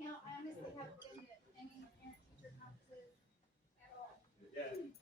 Now, I honestly haven't been to any parent-teacher conferences at all. Yeah.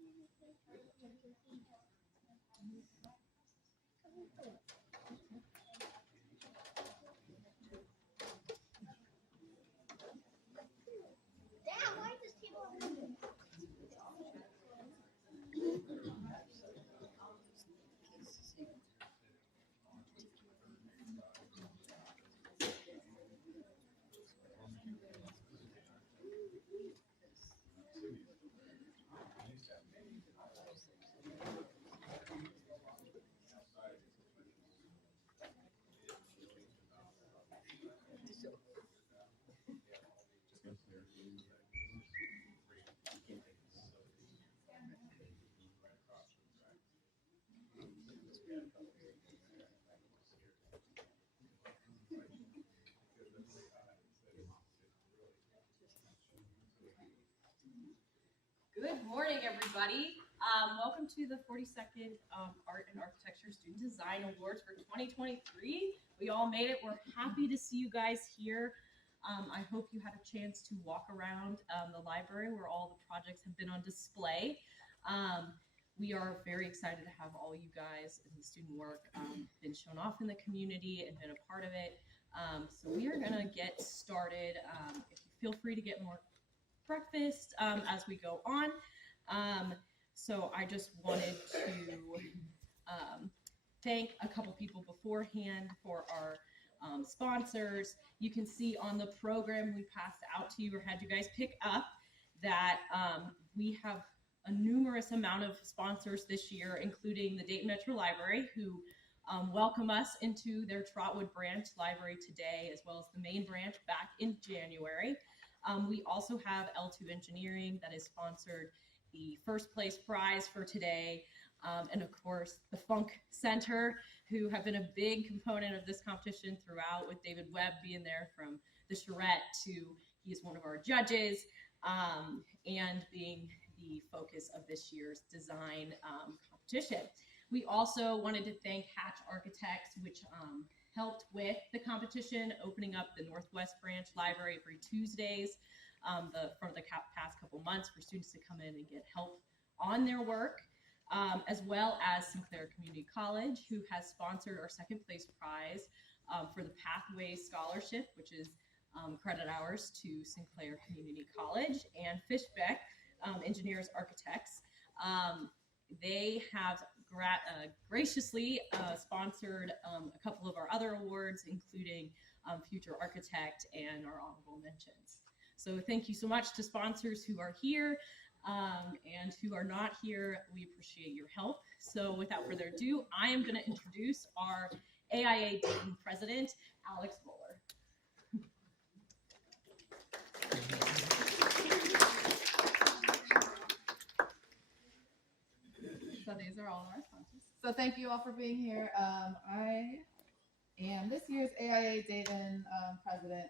Dad, why is this table moving? Good morning, everybody. Welcome to the 42nd Art and Architecture Student Design Awards for 2023. We all made it. We're happy to see you guys here. I hope you had a chance to walk around the library where all the projects have been on display. We are very excited to have all you guys and the student work been shown off in the community and been a part of it. So we are going to get started. If you feel free to get more breakfast as we go on. So I just wanted to thank a couple people beforehand for our sponsors. You can see on the program we passed out to you or had you guys pick up that we have a numerous amount of sponsors this year, including the Dayton Metro Library, who welcome us into their Trotwood branch library today, as well as the main branch back in January. We also have L2 Engineering that has sponsored the first place prize for today. And of course, the Funk Center, who have been a big component of this competition throughout, with David Webb being there from the charrette to he is one of our judges and being the focus of this year's design competition. We also wanted to thank Hatch Architects, which helped with the competition, opening up the Northwest Branch Library every Tuesdays for the past couple months for students to come in and get help on their work, as well as Sinclair Community College, who has sponsored our second place prize for the Pathways Scholarship, which is credit hours to Sinclair Community College, and Fishbeck Engineers Architects. They have graciously sponsored a couple of our other awards, including Future Architect and our honorable mentions. So thank you so much to sponsors who are here and who are not here. We appreciate your help. So without further ado, I am going to introduce our AIA Dayton president, Alex Bohler. So these are all of our sponsors. So thank you all for being here. I am this year's AIA Dayton president.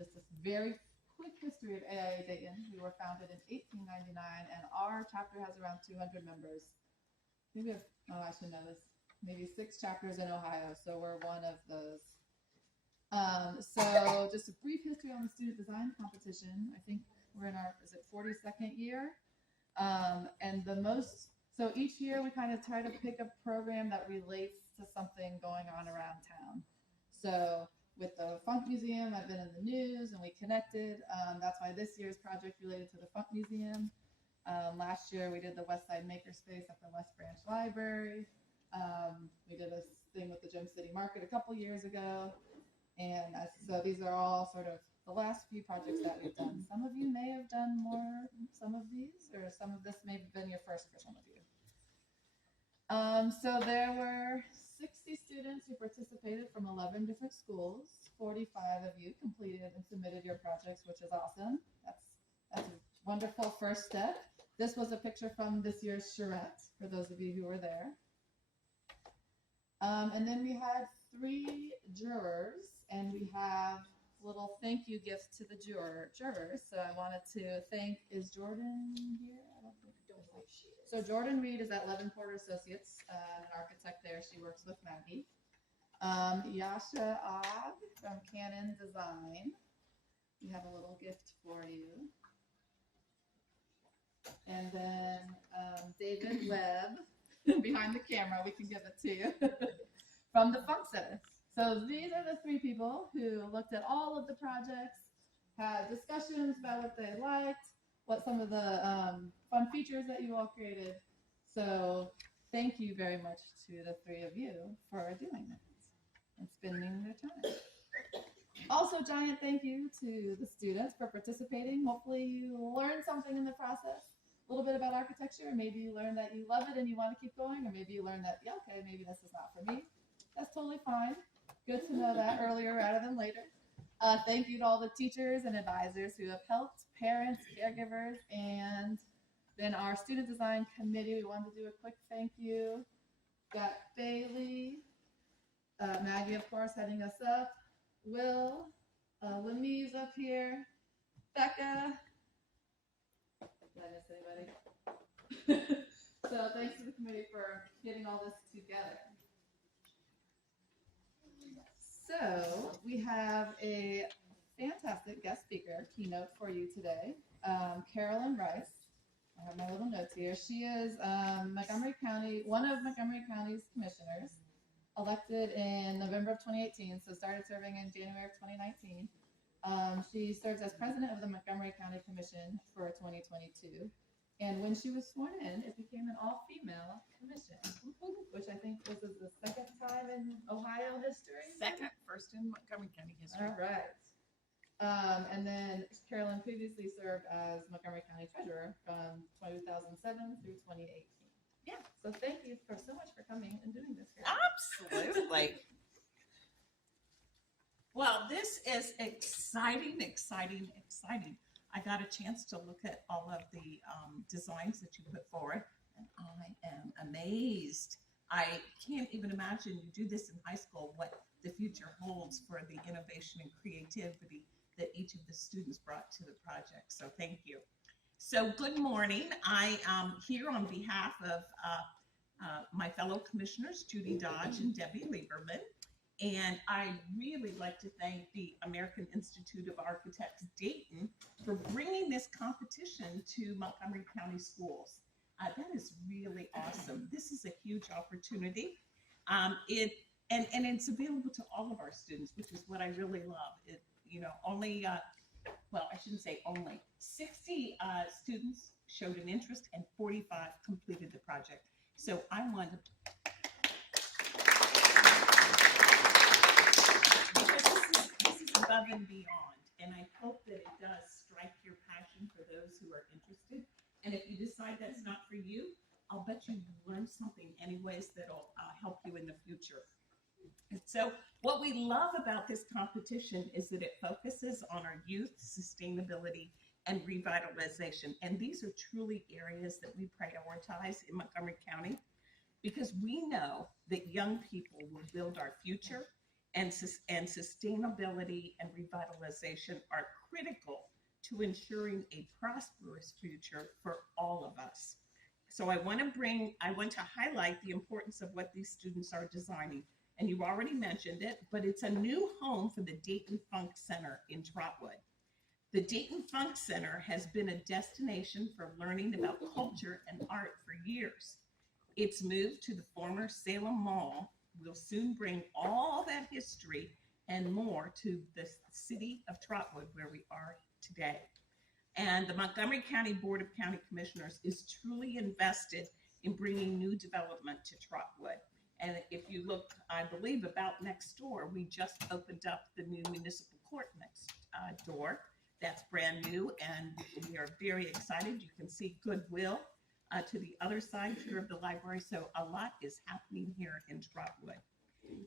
It's just a very quick history of AIA Dayton. We were founded in 1899, and our chapter has around 200 members. I think we have, I should know this, maybe 6 chapters in Ohio, so we're one of those. So just a brief history on the student design competition. I think we're in our, 42nd year? So each year we kind of try to pick a program that relates to something going on around town. So with the Funk Museum, I've been in the news and we connected. That's why this year's project related to the Funk Museum. Last year we did the West Side Makerspace at the West Branch Library. We did a thing with the Gem City Market a couple years ago. And so these are all sort of the last few projects that we've done. Some of you may have done more, some of these, or some of this may have been your first for some of you. So there were 60 students who participated from 11 different schools. 45 of you completed and submitted your projects, which is awesome. That's a wonderful first step. This was a picture from this year's charrette, for those of you who were there. And then we had 3 jurors, and we have little thank you gifts to the jurors. So I wanted to thank, is Jordan here? I don't think she is. So Jordan Reed is at Levin Porter Associates, an architect there. She works with Maggie. Yasha Og from Canon Design. We have a little gift for you. And then Webb behind the camera. We can give it to you from the Funk Center. So these are the three people who looked at all of the projects, had discussions about what they liked, what some of the fun features that you all created. So thank you very much to the three of you for doing this and spending their time. Also, giant thank you to the students for participating. Hopefully you learned something in the process, a little bit about architecture. Maybe you learned that you love it and you want to keep going, or maybe you learned that, yeah, okay, maybe this is not for me. That's totally fine. Good to know that earlier rather than later. Thank you to all the teachers and advisors who have helped, parents, caregivers, and then our student design committee. We wanted to do a quick thank you. Got Bayliegh, Maggie, of course, heading us up. Will, Lemi's up here. Becca. Did I miss anybody? So thanks to the committee for getting all this together. So we have a fantastic guest speaker keynote for you today, Carolyn Rice. I have my little notes here. She is Montgomery County, one of Montgomery County's commissioners, elected in November of 2018, so started serving in January of 2019. She serves as president of the Montgomery County Commission for 2022. And when she was sworn in, it became an all-female commission, which I think was the second time in Ohio history. First in Montgomery County history. All right. And then Carolyn previously served as Montgomery County Treasurer from 2007 through 2018. Yeah. So thank you so much for coming and doing this. Absolutely. Well, this is exciting. I got a chance to look at all of the designs that you put forward, and I am amazed. I can't even imagine you do this in high school, what the future holds for the innovation and creativity that each of the students brought to the project. So thank you. So good morning. I am here on behalf of my fellow commissioners, Judy Dodge and Debbie Lieberman. And I really like to thank the American Institute of Architects Dayton for bringing this competition to Montgomery County schools. That is really awesome. This is a huge opportunity. It's available to all of our students, which is what I really love. Only, well, I shouldn't say only, 60 students showed an interest and 45 completed the project. So I want to, because this is above and beyond, and I hope that it does strike your passion for those who are interested. And if you decide that's not for you, I'll bet you learn something anyways that'll help you in the future. And so what we love about this competition is that it focuses on our youth, sustainability, and revitalization. And these are truly areas that we prioritize in Montgomery County because we know that young people will build our future, and sustainability and revitalization are critical to ensuring a prosperous future for all of us. So I want to highlight the importance of what these students are designing. And you already mentioned it, but it's a new home for the Dayton Funk Center in Trotwood. The Dayton Funk Center has been a destination for learning about culture and art for years. Its move to the former Salem Mall will soon bring all that history and more to the city of Trotwood, where we are today. And the Montgomery County Board of County Commissioners is truly invested in bringing new development to Trotwood. And if you look, I believe, about next door, we just opened up the new municipal court next door. That's brand new, and we are very excited. You can see Goodwill to the other side here of the library. So a lot is happening here in Trotwood.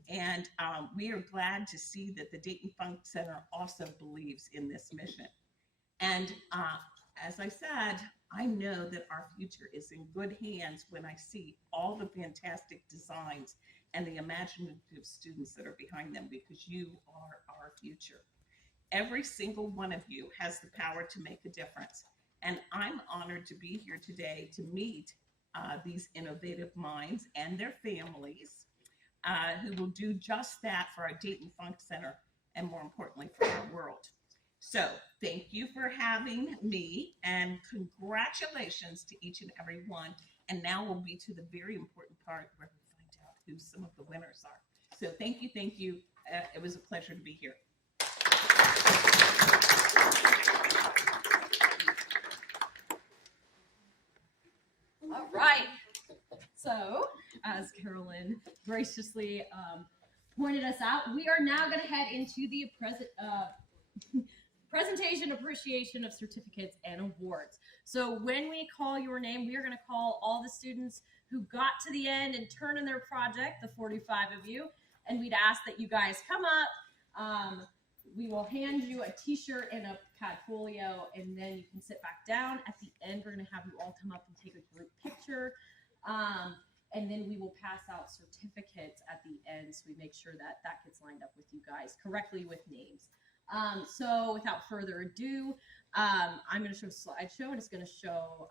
And we are glad to see that the Dayton Funk Center also believes in this mission. And as I said, I know that our future is in good hands when I see all the fantastic designs and the imaginative students that are behind them, because you are our future. Every single one of you has the power to make a difference. And I'm honored to be here today to meet these innovative minds and their families who will do just that for our Dayton Funk Center, and more importantly, for our world. So thank you for having me, and congratulations to each and every one. And now we'll be to the very important part where we find out who some of the winners are. So thank you, thank you. It was a pleasure to be here. All right. So, as Carolyn graciously pointed us out, we are now going to head into the presentation appreciation of certificates and awards. So when we call your name, we are going to call all the students who got to the end and turned in their project, the 45 of you, and we'd ask that you guys come up. We will hand you a t-shirt and a Padfolio, and then you can sit back down. At the end, we're going to have you all come up and take a group picture. And then we will pass out certificates at the end, so we make sure that that gets lined up with you guys correctly with names. So without further ado, I'm going to show a slideshow, and it's going to show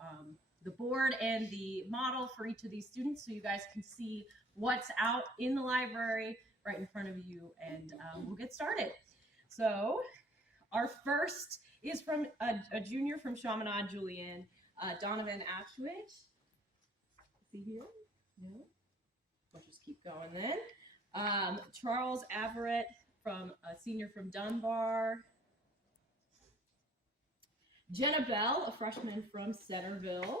the board and the model for each of these students, so you guys can see what's out in the library right in front of you, and we'll get started. So our first is from a junior from Chaminade, Julian, Donovan Ashwich. See here? No? We'll just keep going then. Charles Averett, from a senior from Dunbar. Jenna Bell, a freshman from Centerville.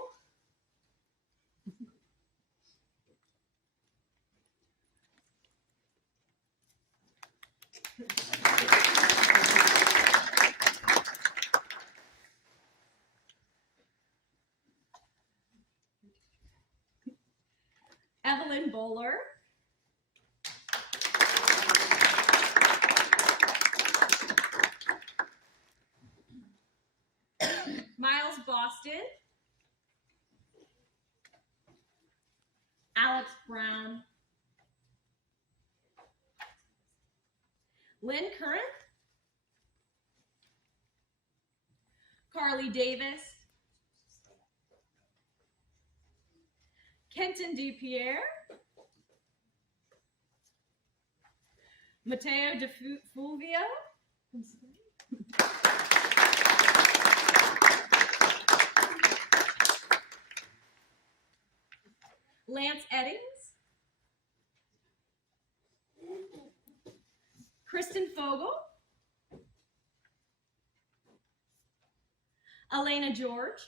Evelyn Bohler. Miles Boston. Alex Brown. Lynn Curran. Carly Davis. Kenton DuPierre. Matteo De Fulvio. Lance Eddings. Kristen Fogel. Elena George.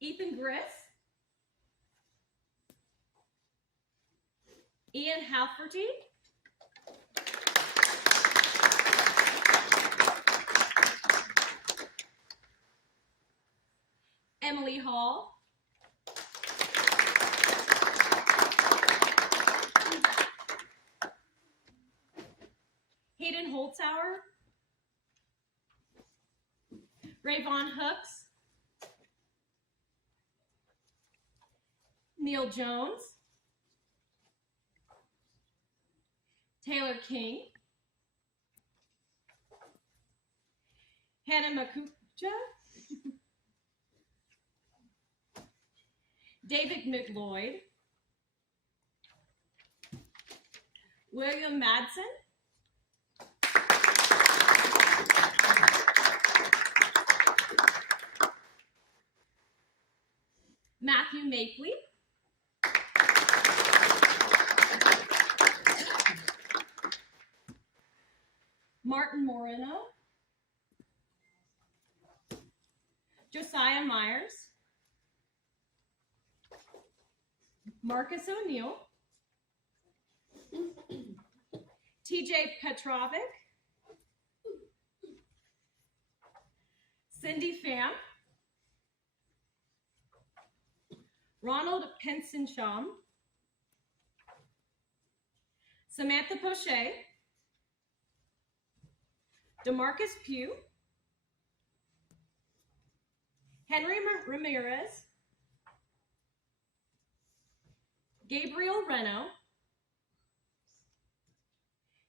Ethan Griss. Ian Halferty. Emily Hall. Hayden Holtzauer. Rayvon Hooks. Neil Jones. Taylor King. Hannah Makucha. David McLeod. William Madsen. Matthew Mapley. Martin Moreno. Josiah Myers. Marcus O'Neill. TJ Petrovic. Cindy Pham. Ronald Pensensham. Samantha Poche. DeMarcus Pugh. Henry Ramirez. Gabriel Reno.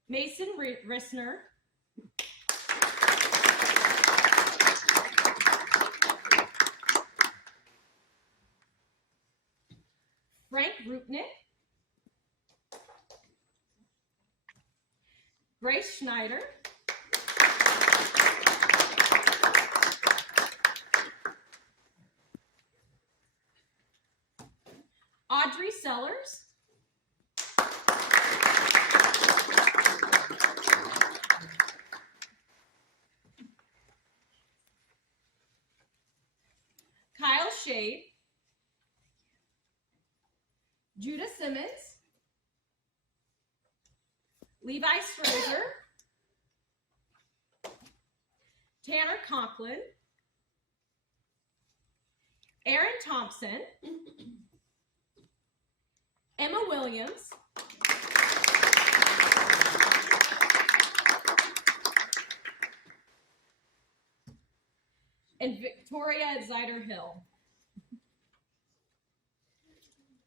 Mason Rissner. Rupnick, Grace Schneider, Audrey Sellers, Kyle Shade, Judah Simmons, Levi Strazer, Tanner Conklin, Aaron Thompson, Emma Williams, and Victoria Zider-Hill.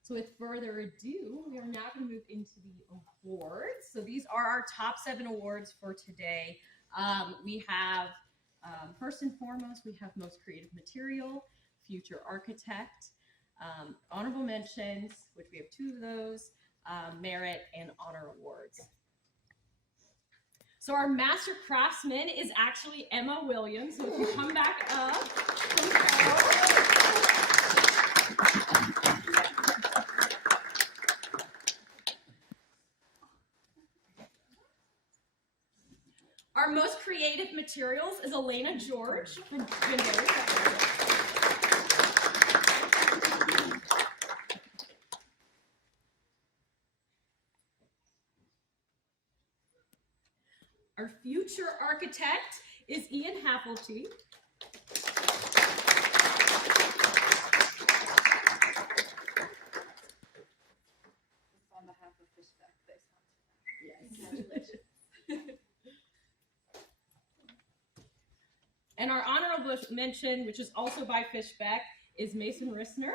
So with further ado, we are now going to move into the awards. So these are our top 7 awards for today. We have, first and foremost, we have Most Creative Material, Future Architect, honorable mentions, which we have 2 of those, merit and honor awards. So our Master Craftsman is actually Emma Williams. So if you come back up, our Most Creative Materials is Elena George from Windows. Our Future Architect is Ian Haffelty. On behalf of Fishback, Yes. congratulations. And our honorable mention, which is also by Fishback, is Mason Rissner.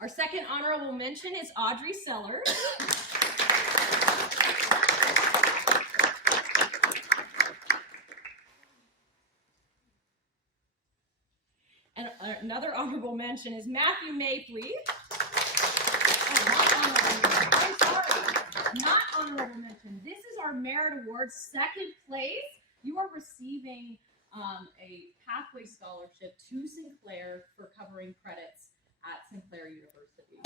Our second honorable mention is Audrey Sellers. And another honorable mention is Matthew Mapley. Not honorable mention. This is our Merit Award, second place. You are receiving a pathway scholarship to Sinclair for covering credits at Sinclair University.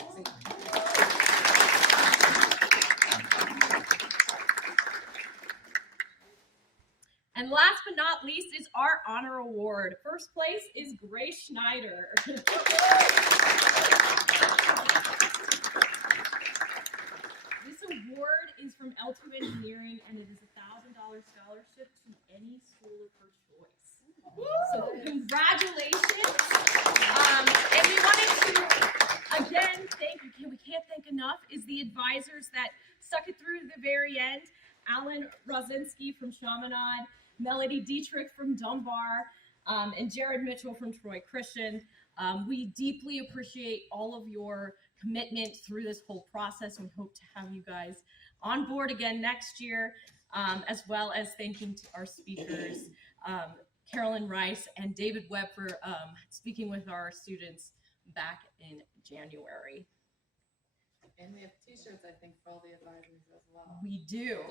And last but not least is our honor award. First place is Grace Schneider. This award is from L2 Engineering, and it is a $1,000 scholarship to any school of her choice. So congratulations. And we wanted to, again, thank you. We can't thank enough, is the advisors that stuck it through the very end. Alan Rosinski from Chaminade, Melody Dietrich from Dunbar, and Jared Mitchell from Troy Christian. We deeply appreciate all of your commitment through this whole process. We hope to have you guys on board again next year, as well as thanking to our speakers, Carolyn Rice and David Webb for speaking with our students back in January. And we have t-shirts, I think, for all the advisors as well. We do,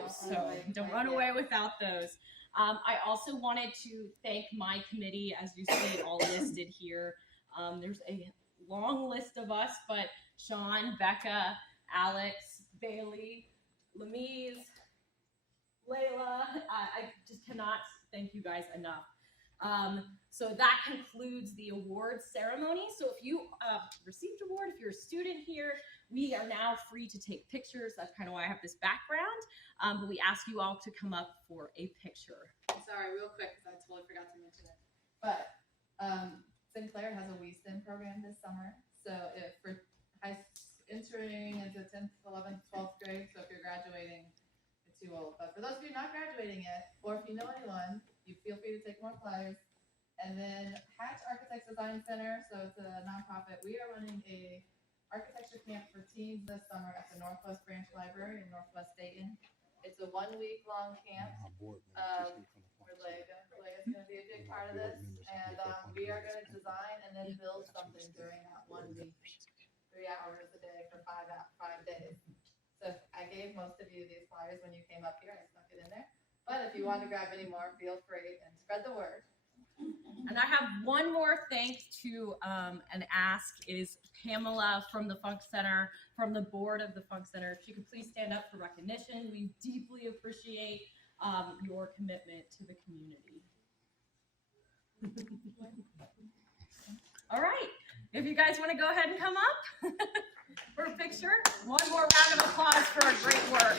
don't run away without those. I also wanted to thank my committee, as you see all listed here. There's a long list of us, but Shawn, Becca, Alex, Bayliegh, Lamise, Layah, I just cannot thank you guys enough. So that concludes the awards ceremony. So if you received an award, if you're a student here, we are now free to take pictures. That's kind of why I have this background. But we ask you all to come up for a picture. Sorry, real quick, because I totally forgot to mention it. But Sinclair has a WeSTEM program this summer. So if for entering into 10th, 11th, 12th grade, so if you're graduating, it's too old. But for those of you not graduating yet, or if you know anyone, you feel free to take more flyers. And then Hatch Architects Design Center, so it's a nonprofit. We are running a architecture camp for teens this summer at the Northwest Branch Library in Northwest Dayton. It's a 1-week long camp. We're Layah, building is going to be a big part of this, and we are going to design and then build something during that 1 week, 3 hours a day for 5 days. So I gave most of you these flyers when you came up here. I stuck it in there. But if you want to grab any more, feel free and spread the word. And I have one more thanks to an ask is Pamela from the Funk Center, from the board of the Funk Center. If she could please stand up for recognition. We deeply appreciate your commitment to the community. All right, if you guys want to go ahead and come up for a picture, one more round of applause for our great work.